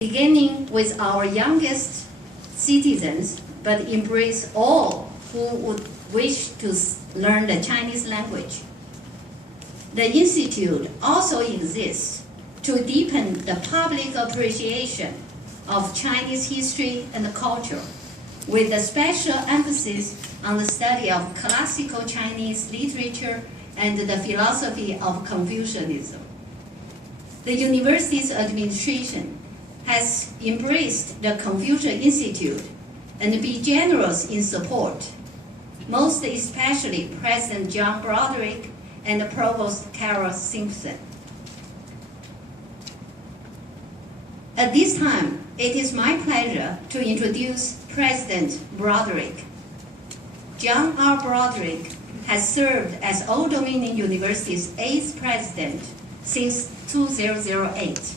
beginning with our youngest citizens, but embrace all who would wish to learn the Chinese language. The Institute also exists to deepen the public appreciation of Chinese history and culture, with a special emphasis on the study of classical Chinese literature and the philosophy of Confucianism. The university's administration has embraced the Confucius Institute and be generous in support, most especially President John Broderick and Provost Carol Simpson. At this time, it is my pleasure to introduce President Broderick. John R. Broderick has served as Old Dominion University's 8th president since 2008.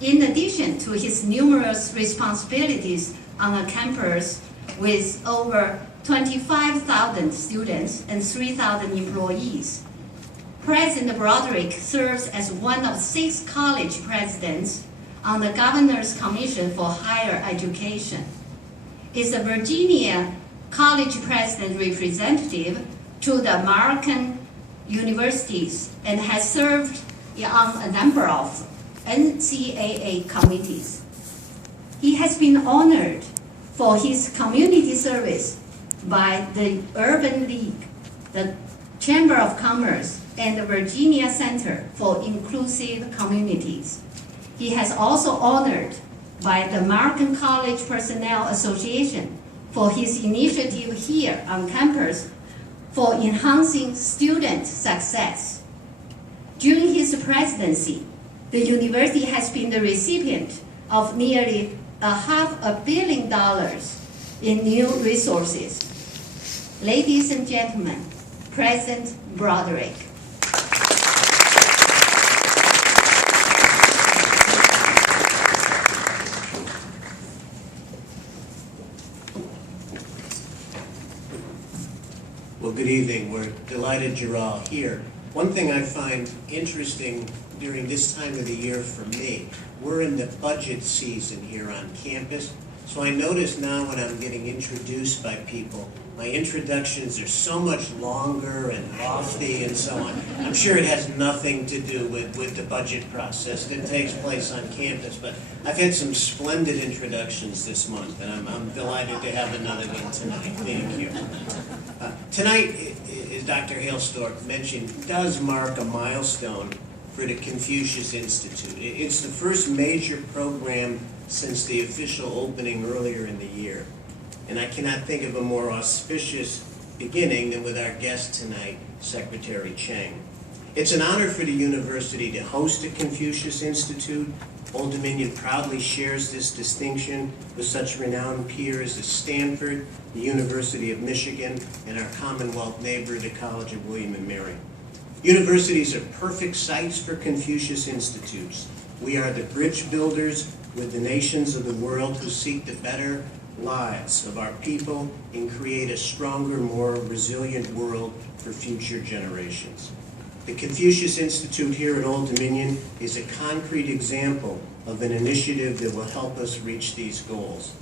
In addition to his numerous responsibilities on a campus with over 25,000 students and 3,000 employees, President Broderick serves as one of 6 college presidents on the Governor's Commission for Higher Education, is a Virginia College President representative to the American universities and has served on a number of NCAA committees. He has been honored for his community service by the Urban League, the Chamber of Commerce, and the Virginia Center for Inclusive Communities. He has also honored by the American College Personnel Association for his initiative here on campus for enhancing student success. During his presidency, the university has been the recipient of nearly $500 million in new resources. Ladies and gentlemen, President Broderick. Well, good evening. We're delighted you're all here. One thing I find interesting during this time of the year for me, we're in the budget season here on campus. So I notice now when I'm getting introduced by people, my introductions are so much longer and lofty and so on. I'm sure it has nothing to do with the budget process that takes place on campus, but I've had some splendid introductions this month, and I'm delighted to have another one tonight. Thank you. Tonight, as Dr. Hailstork mentioned, does mark a milestone for the Confucius Institute. It's the first major program since the official opening earlier in the year. And I cannot think of a more auspicious beginning than with our guest tonight, Secretary Cheng. It's an honor for the university to host the Confucius Institute. Old Dominion proudly shares this distinction with such renowned peers as Stanford, the University of Michigan, and our Commonwealth neighbor, the College of William and Mary. Universities are perfect sites for Confucius Institutes. We are the bridge builders with the nations of the world who seek the better lives of our people and create a stronger, more resilient world for future generations. The Confucius Institute here at Old Dominion is a concrete example of an initiative that will help us reach these goals.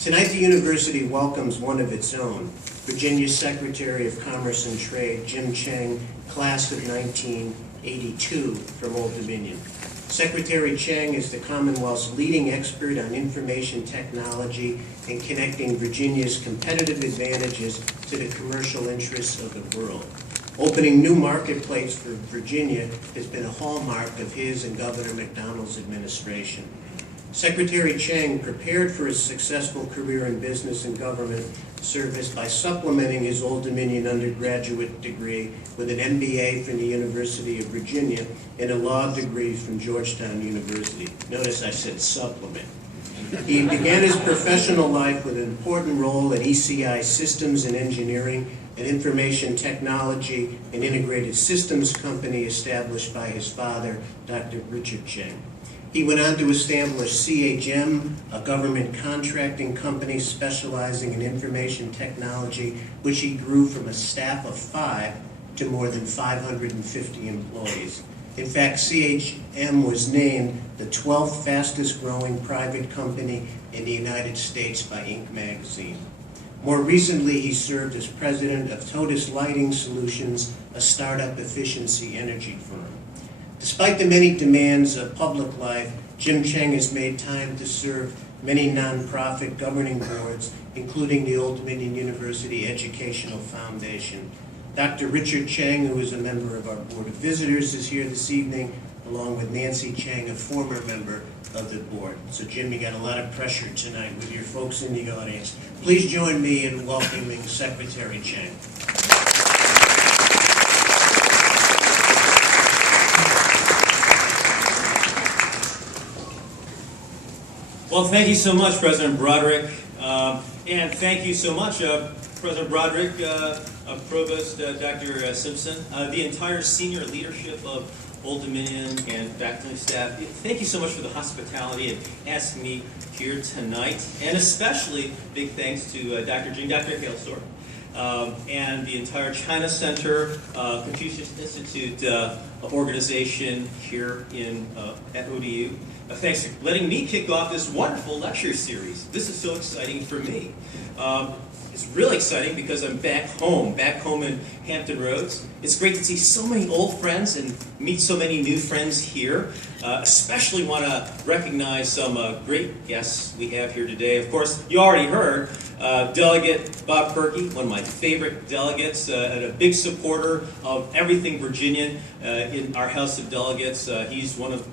Tonight, the university welcomes one of its own, Virginia Secretary of Commerce and Trade, Jim Cheng, class of 1982 from Old Dominion. Secretary Cheng is the Commonwealth's leading expert on information technology and connecting Virginia's competitive advantages to the commercial interests of the world. Opening new marketplaces for Virginia has been a hallmark of his and Governor McDonnell's administration. Secretary Cheng prepared for his successful career in business and government service by supplementing his Old Dominion undergraduate degree with an MBA from the University of Virginia and a law degree from Georgetown University. Notice I said supplement. He began his professional life with an important role at ECI Systems and Engineering, an information technology and integrated systems company established by his father, Dr. Richard Cheng. He went on to establish CHM, a government contracting company specializing in information technology, which he grew from a staff of 5 to more than 550 employees. In fact, CHM was named the 12th fastest growing private company in the United States by Inc. magazine. More recently, he served as president of Totus Lighting Solutions, a startup efficiency energy firm. Despite the many demands of public life, Jim Cheng has made time to serve many nonprofit governing boards, including the Old Dominion University Educational Foundation. Dr. Richard Cheng, who is a member of our Board of Visitors, is here this evening, along with Nancy Cheng, a former member of the board. So Jim, you got a lot of pressure tonight with your folks in the audience. Please join me in welcoming Secretary Cheng. Well, thank you so much, President Broderick, and thank you so much, President Broderick, Provost Dr. Simpson, the entire senior leadership of Old Dominion and faculty and staff. Thank you so much for the hospitality and asking me here tonight, and especially big thanks to Dr. Jing, Dr. Halesor, and the entire China Center, Confucius Institute organization here at ODU. Thanks for letting me kick off this wonderful lecture series. This is so exciting for me. It's really exciting because I'm back home in Hampton Roads. It's great to see so many old friends and meet so many new friends here. Especially want to recognize some great guests we have here today. Of course, you already heard Delegate Bob Perkey, one of my favorite delegates, and a big supporter of everything Virginian in our House of Delegates. He's one of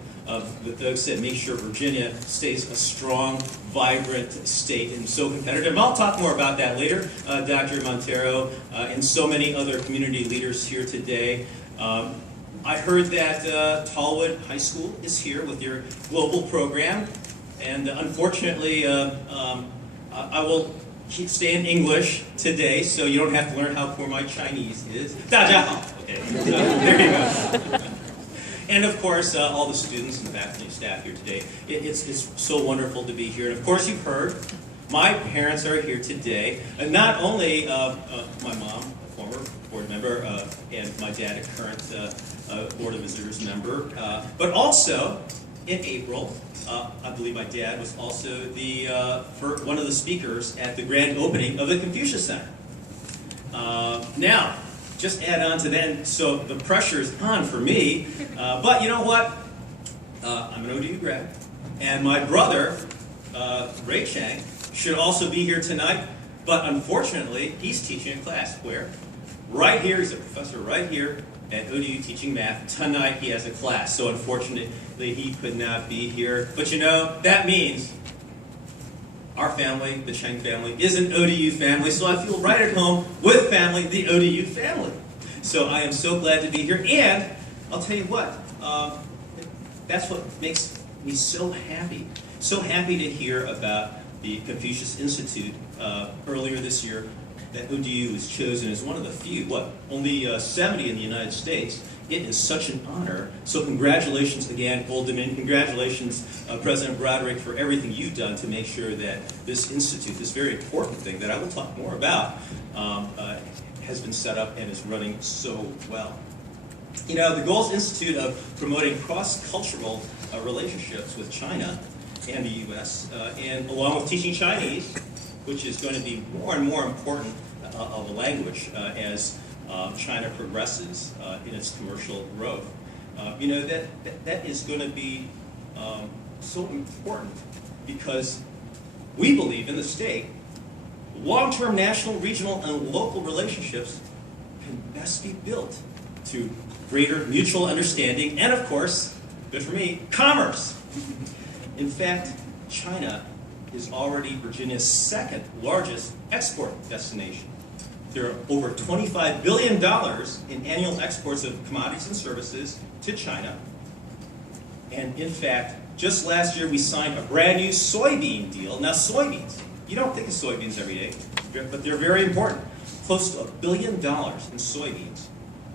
the folks that make sure Virginia stays a strong, vibrant state and so competitive. And I'll talk more about that later. Dr. Montero and so many other community leaders here today. I heard that Tallwood High School is here with your global program, and unfortunately, I will stay in English today, so you don't have to learn how poor my Chinese is. 大家好. Okay, there you go. And of course, all the students and the faculty and staff here today. It's so wonderful to be here. And of course, you've heard, my parents are here today. And not only my mom, a former board member, and my dad, a current Board of Visitors member, but also in April, I believe my dad was also one of the speakers at the grand opening of the Confucius Center. Now, just add on to that, so the pressure is on for me. But you know what? I'm an ODU grad, and my brother, Ray Chang, should also be here tonight. But unfortunately, he's teaching a class where? Right here, he's a professor right here at ODU teaching math. Tonight he has a class, so unfortunately he could not be here. But you know, that means our family, the Cheng family, is an ODU family, so I feel right at home with family, the ODU family. So I am so glad to be here, and I'll tell you what, that's what makes me so happy to hear about the Confucius Institute earlier this year, that ODU was chosen as one of the few, only 70 in the United States. It is such an honor. So congratulations again, Old Dominion. Congratulations, President Broderick, for everything you've done to make sure that this institute, this very important thing that I will talk more about, has been set up and is running so well. You know, the Goals Institute of promoting cross-cultural relationships with China and the U.S., and along with teaching Chinese, which is going to be more and more important of a language as China progresses in its commercial growth. You know, that is going to be so important because we believe in the state long-term national, regional, and local relationships can best be built through greater mutual understanding and, of course, good for me, commerce. In fact, China is already Virginia's second largest export destination. There are over $25 billion in annual exports of commodities and services to China. And in fact, just last year we signed a brand new soybean deal. Now soybeans, you don't think of soybeans every day, but they're very important. Close to $1 billion in soybeans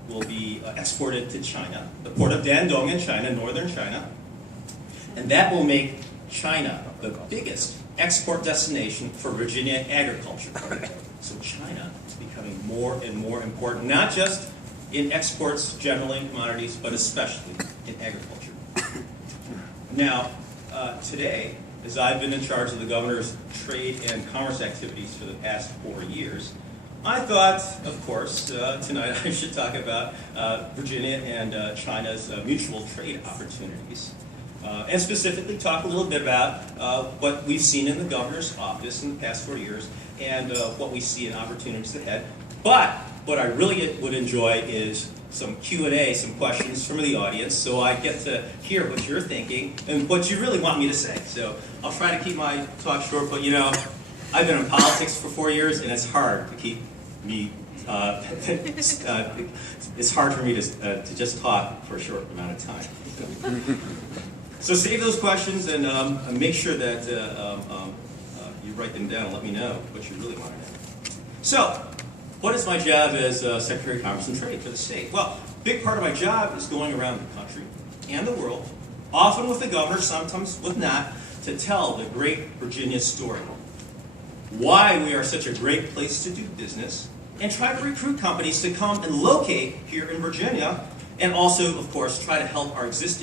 will be exported to China, the port of Dandong in China, northern China. And that will make China the biggest export destination for Virginia agriculture. So China is becoming more and more important, not just in exports generally, commodities, but especially in agriculture. Now, today, as I've been in charge of the governor's trade and commerce activities for the past 4 years, I thought, of course, tonight I should talk about Virginia and China's mutual trade opportunities. And specifically talk a little bit about what we've seen in the governor's office in the past 4 years and what we see in opportunities ahead. But what I really would enjoy is some Q&A, some questions from the audience, so I get to hear what you're thinking and what you really want me to say. So I'll try to keep my talk short, but you know, I've been in politics for 4 years, and it's hard to keep me, it's hard for me to just talk for a short amount of time. So save those questions and make sure that you write them down and let me know what you really want to know. So, what is my job as Secretary of Commerce and Trade for the state? Well, a big part of my job is going around the country and the world, often with the governor, sometimes with not, to tell the great Virginia story. Why we are such a great place to do business, and try to recruit companies to come and locate here in Virginia, and also, of course, try to help our existing